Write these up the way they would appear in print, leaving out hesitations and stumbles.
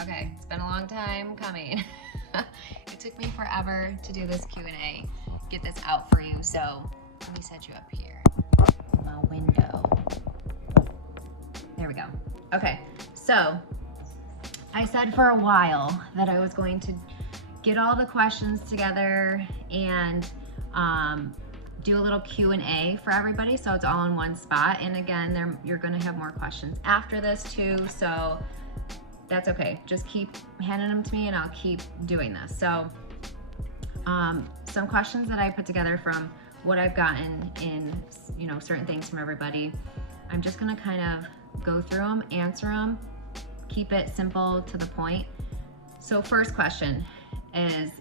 Okay, it's been a long time coming. It took me forever to do this Q&A, get this out for you. So let me set you up here. My window. There we go. Okay, so I said for a while that I was going to get all the questions together and do a little Q&A for everybody, so it's all in one spot. And again, you're going to have more questions after this too, so that's okay. Just keep handing them to me and I'll keep doing this. So some questions that I put together from what I've gotten in, certain things from everybody. I'm just going to kind of go through them, answer them, keep it simple to the point. So first question is,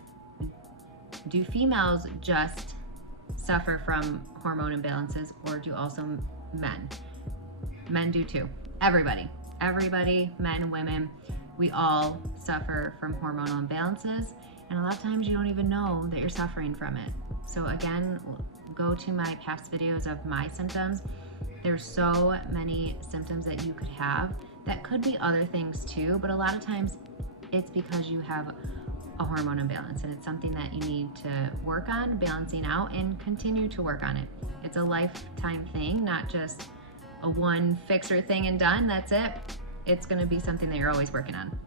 do females just suffer from hormone imbalances, or do also men? Men do too. Everybody, men, women, we all suffer from hormonal imbalances, and a lot of times you don't even know that you're suffering from it. So again, go to my past videos of my symptoms. There's so many symptoms that you could have that could be other things too, but a lot of times it's because you have a hormone imbalance, and it's something that you need to work on balancing out and continue to work on it. It's a lifetime thing, not just a one fixer thing and done, that's it. It's going to be something that you're always working on.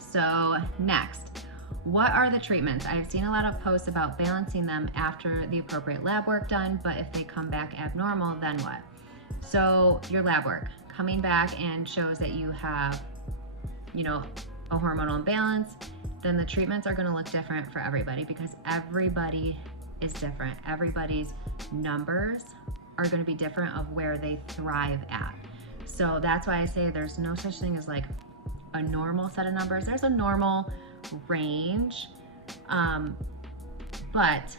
So next, what are the treatments? I've seen a lot of posts about balancing them after the appropriate lab work done, but if they come back abnormal, then what? So your lab work coming back and shows that you have, a hormonal imbalance, then the treatments are going to look different for everybody, because everybody is different. Everybody's numbers are going to be different of where they thrive at. So that's why I say there's no such thing as like a normal set of numbers. There's a normal range, but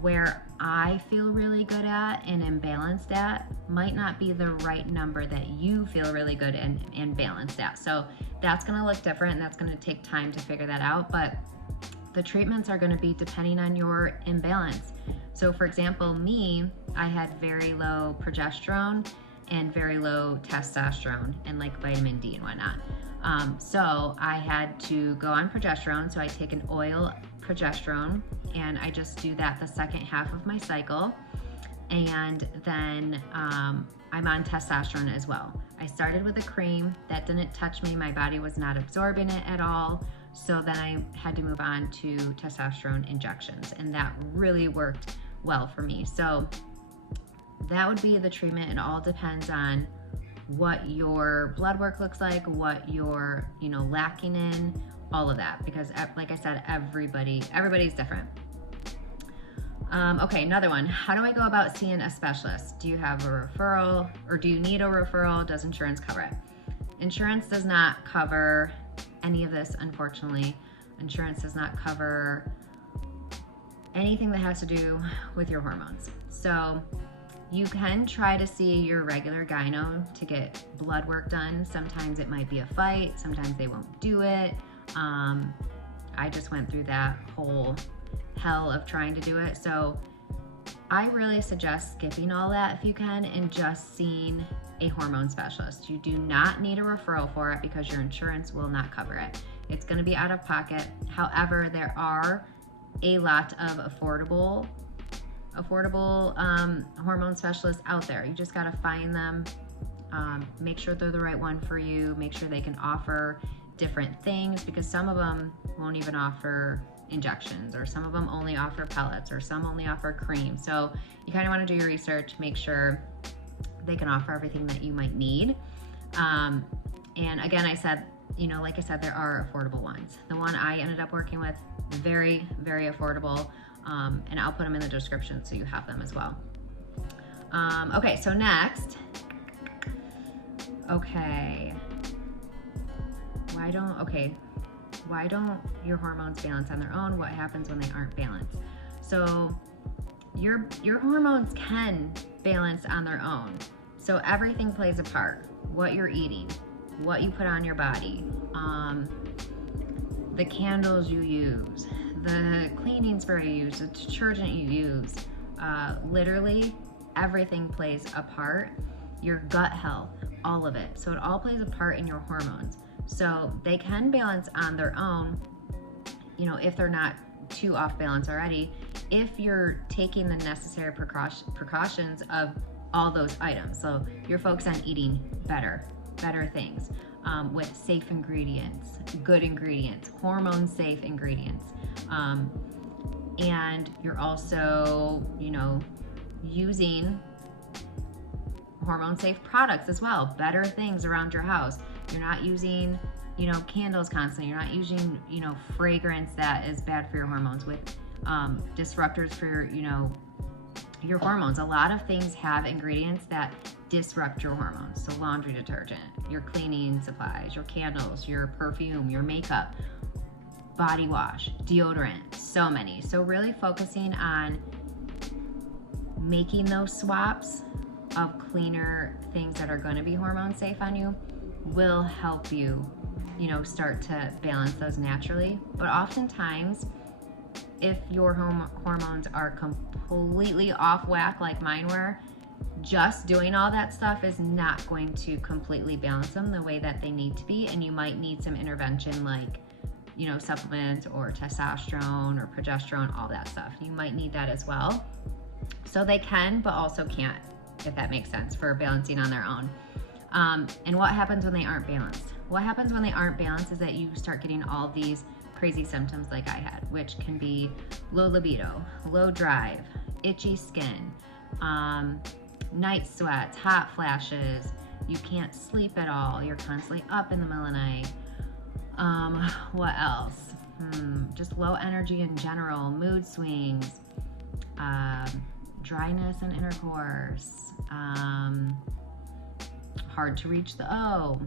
where I feel really good at and am balanced at might not be the right number that you feel really good and balanced at. So that's going to look different, and that's going to take time to figure that out. But the treatments are going to be depending on your imbalance. So for example, me, I had very low progesterone and very low testosterone and like vitamin D and whatnot. So I had to go on progesterone. So I take an oil progesterone, and I just do that the second half of my cycle. And then I'm on testosterone as well. I started with a cream that didn't touch me. My body was not absorbing it at all. So then I had to move on to testosterone injections, and that really worked well for me. So that would be the treatment. It all depends on what your blood work looks like, what you're, lacking in, all of that, because like I said, everybody's different. Okay, another one. How do I go about seeing a specialist? Do you have a referral, or do you need a referral? Does insurance cover it? Insurance does not cover any of this, unfortunately. Insurance does not cover anything that has to do with your hormones. So you can try to see your regular gyno to get blood work done. Sometimes it might be a fight, sometimes they won't do it. I just went through that whole hell of trying to do it. So I really suggest skipping all that if you can and just seeing a hormone specialist. You do not need a referral for it because your insurance will not cover it. It's going to be out of pocket. However, there are a lot of affordable hormone specialists out there. You just got to find them, make sure they're the right one for you, make sure they can offer different things, because some of them won't even offer injections, or some of them only offer pellets, or some only offer cream. So you kind of want to do your research, make sure they can offer everything that you might need. And again, like I said, there are affordable ones. The one I ended up working with, very, very affordable. And I'll put them in the description so you have them as well. Okay, so next. Okay. Why don't your hormones balance on their own? What happens when they aren't balanced? So your hormones can balance on their own. So everything plays a part. What you're eating, what you put on your body, the candles you use, the cleaning spray you use, the detergent you use, literally everything plays a part. Your gut health, all of it. So it all plays a part in your hormones. So they can balance on their own, you know, if they're not too off balance already, if you're taking the necessary precautions of all those items. So you're focused on eating better things, with safe ingredients, good ingredients, hormone safe ingredients. And you're also, you know, using hormone safe products as well, better things around your house. You're not using, you know, candles constantly. You're not using, you know, fragrance that is bad for your hormones, with disruptors for, you know, your hormones. A lot of things have ingredients that disrupt your hormones. So laundry detergent, your cleaning supplies, your candles, your perfume, your makeup, body wash, deodorant, so many. So really focusing on making those swaps of cleaner things that are going to be hormone safe on you will help you, you know, start to balance those naturally. But oftentimes, if your hormones are completely off whack like mine were, just doing all that stuff is not going to completely balance them the way that they need to be. And you might need some intervention, like, you know, supplements or testosterone or progesterone, all that stuff. You might need that as well. So they can, but also can't, if that makes sense, for balancing on their own. And what happens when they aren't balanced? What happens when they aren't balanced is that you start getting all these crazy symptoms like I had, which can be low libido, low drive, itchy skin, night sweats, hot flashes, you can't sleep at all, you're constantly up in the middle of the night. What else? Just low energy in general, mood swings, dryness in intercourse, hard to reach the O.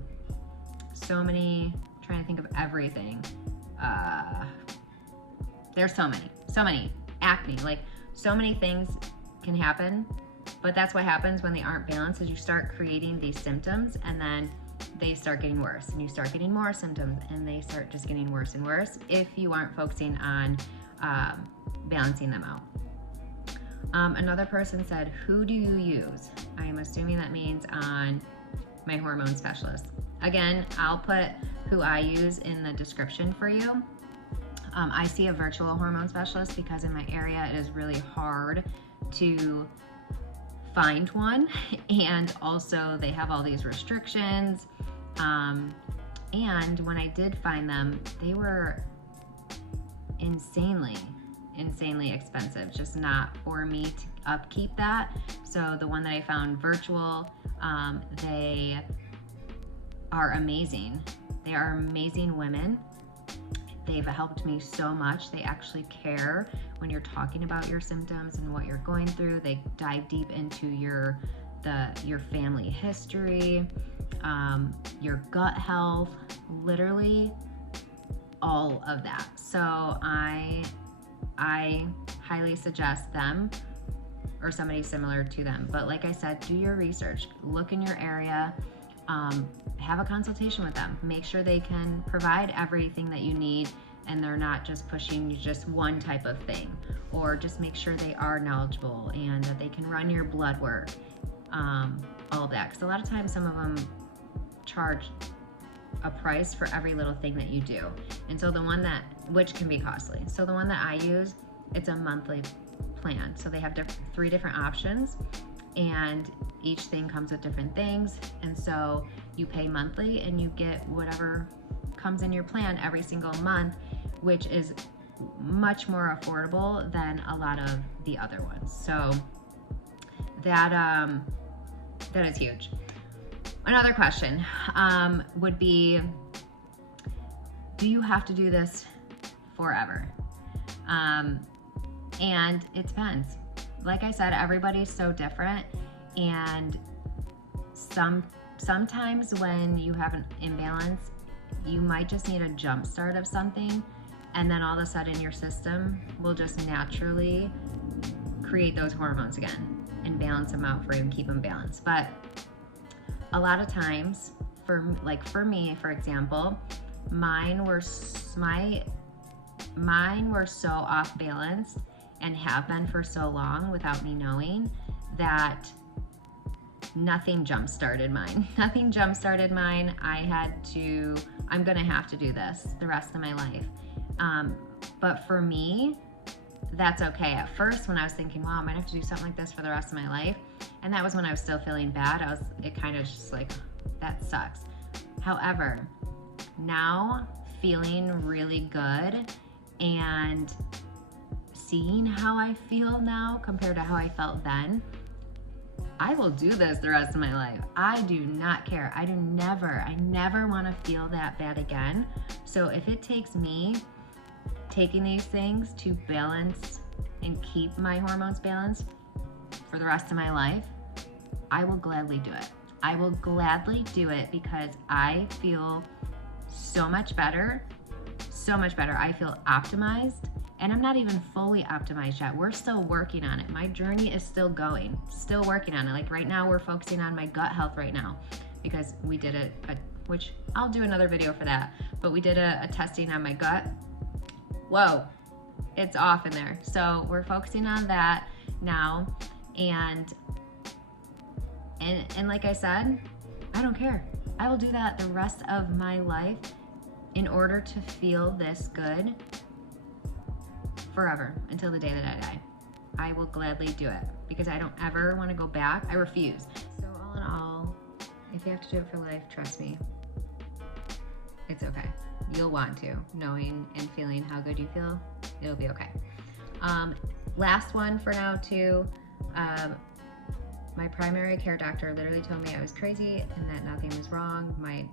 So many, trying to think of everything. There's so many, acne, like so many things can happen, but that's what happens when they aren't balanced, is you start creating these symptoms and then they start getting worse, and you start getting more symptoms and they start just getting worse and worse if you aren't focusing on balancing them out. Another person said, who do you use? I am assuming that means on my hormone specialist. Again, I'll put who I use in the description for you. I see a virtual hormone specialist because in my area it is really hard to find one, and also they have all these restrictions. And when I did find them, they were insanely expensive, just not for me to upkeep that. So the one that I found virtual, they are amazing. They are amazing women. They've helped me so much. They actually care when you're talking about your symptoms and what you're going through. They dive deep into your family history, your gut health, literally all of that. So I highly suggest them or somebody similar to them. But like I said, do your research, look in your area, have a consultation with them. Make sure they can provide everything that you need and they're not just pushing you just one type of thing, or just make sure they are knowledgeable and that they can run your blood work, all of that. Because a lot of times some of them charge a price for every little thing that you do. And so the one that, which can be costly. So the one that I use, it's a monthly plan. So they have 3 different options and each thing comes with different things. And so you pay monthly and you get whatever comes in your plan every single month, which is much more affordable than a lot of the other ones. So that is huge. Another question would be, do you have to do this forever? And it depends. Like I said, everybody's so different, and sometimes when you have an imbalance, you might just need a jump start of something, and then all of a sudden your system will just naturally create those hormones again and balance them out for you and keep them balanced. But a lot of times, for me, for example, mine were so off balance and have been for so long without me knowing that nothing jump-started mine. Nothing jump-started mine. I'm gonna have to do this the rest of my life. But for me, that's okay. At first, when I was thinking, wow, I might have to do something like this for the rest of my life, and that was when I was still feeling bad, it kind of just like, that sucks. However, now feeling really good and seeing how I feel now compared to how I felt then, I will do this the rest of my life. I do not care. I never want to feel that bad again. So if it takes me taking these things to balance and keep my hormones balanced for the rest of my life, I will gladly do it. I will gladly do it because I feel so much better, so much better. I feel optimized, and I'm not even fully optimized yet. We're still working on it. My journey is still going, still working on it. Like right now, we're focusing on my gut health right now because we did which I'll do another video for that, but we did a testing on my gut. Whoa, it's off in there. So we're focusing on that now, and like I said, I don't care. I will do that the rest of my life in order to feel this good forever until the day that I die. I will gladly do it because I don't ever want to go back. I refuse. So all in all, if you have to do it for life, trust me, it's okay. You'll want to, knowing and feeling how good you feel, it'll be okay. Last one for now too. My primary care doctor literally told me I was crazy and that nothing was wrong. My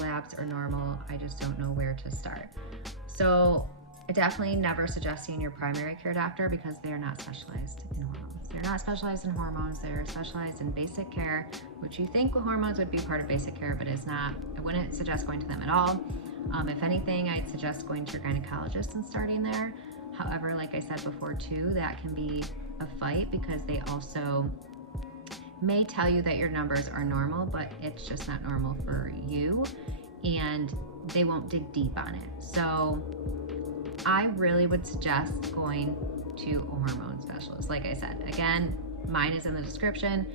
labs are normal. I just don't know where to start. So I definitely never suggest seeing your primary care doctor because they are not specialized in hormones. They're not specialized in hormones. They're specialized in basic care, which you think hormones would be part of basic care, but it's not. I wouldn't suggest going to them at all. If anything, I'd suggest going to your gynecologist and starting there. However, like I said before too, that can be a fight because they also may tell you that your numbers are normal, but it's just not normal for you, and they won't dig deep on it. So I really would suggest going to a hormone specialist. Like I said, again, mine is in the description.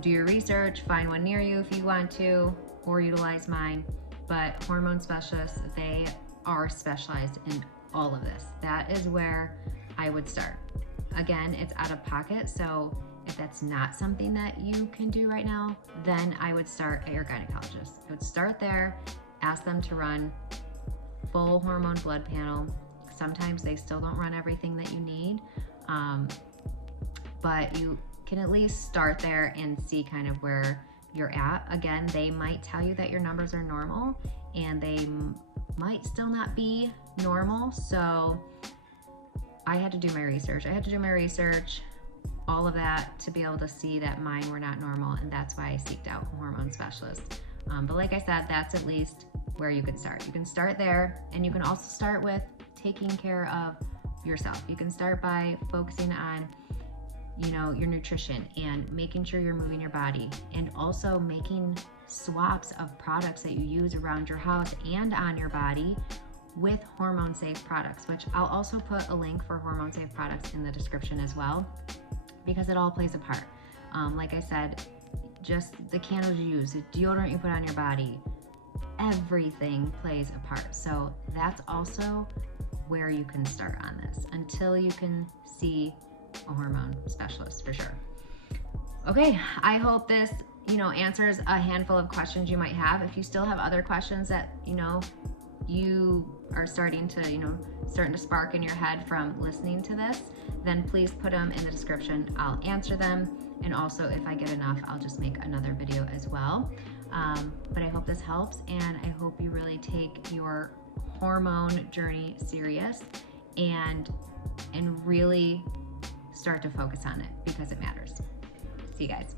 Do your research, find one near you if you want to, or utilize mine. But hormone specialists, they are specialized in all of this. That is where I would start. Again, it's out of pocket, so if that's not something that you can do right now, then I would start at your gynecologist. I would start there, ask them to run full hormone blood panel. Sometimes they still don't run everything that you need, but you can at least start there and see kind of where you're at. Again, they might tell you that your numbers are normal and they might still not be normal. So I had to do my research. All of that to be able to see that mine were not normal, and that's why I seeked out a hormone specialist. But like I said, that's at least where you can start. You can start there, and you can also start with taking care of yourself. You can start by focusing on, your nutrition and making sure you're moving your body, and also making swaps of products that you use around your house and on your body with Hormone Safe Products, which I'll also put a link for Hormone Safe Products in the description as well, because it all plays a part. Like I said, just the candles you use, the deodorant you put on your body, everything plays a part. So that's also where you can start on this until you can see a hormone specialist for sure. Okay, I hope this, answers a handful of questions you might have. If you still have other questions that, you are starting to spark in your head from listening to this, then please put them in the description. I'll answer them. And also, if I get enough, I'll just make another video as well. But I hope this helps, and I hope you really take your hormone journey serious and really start to focus on it because it matters. See you guys.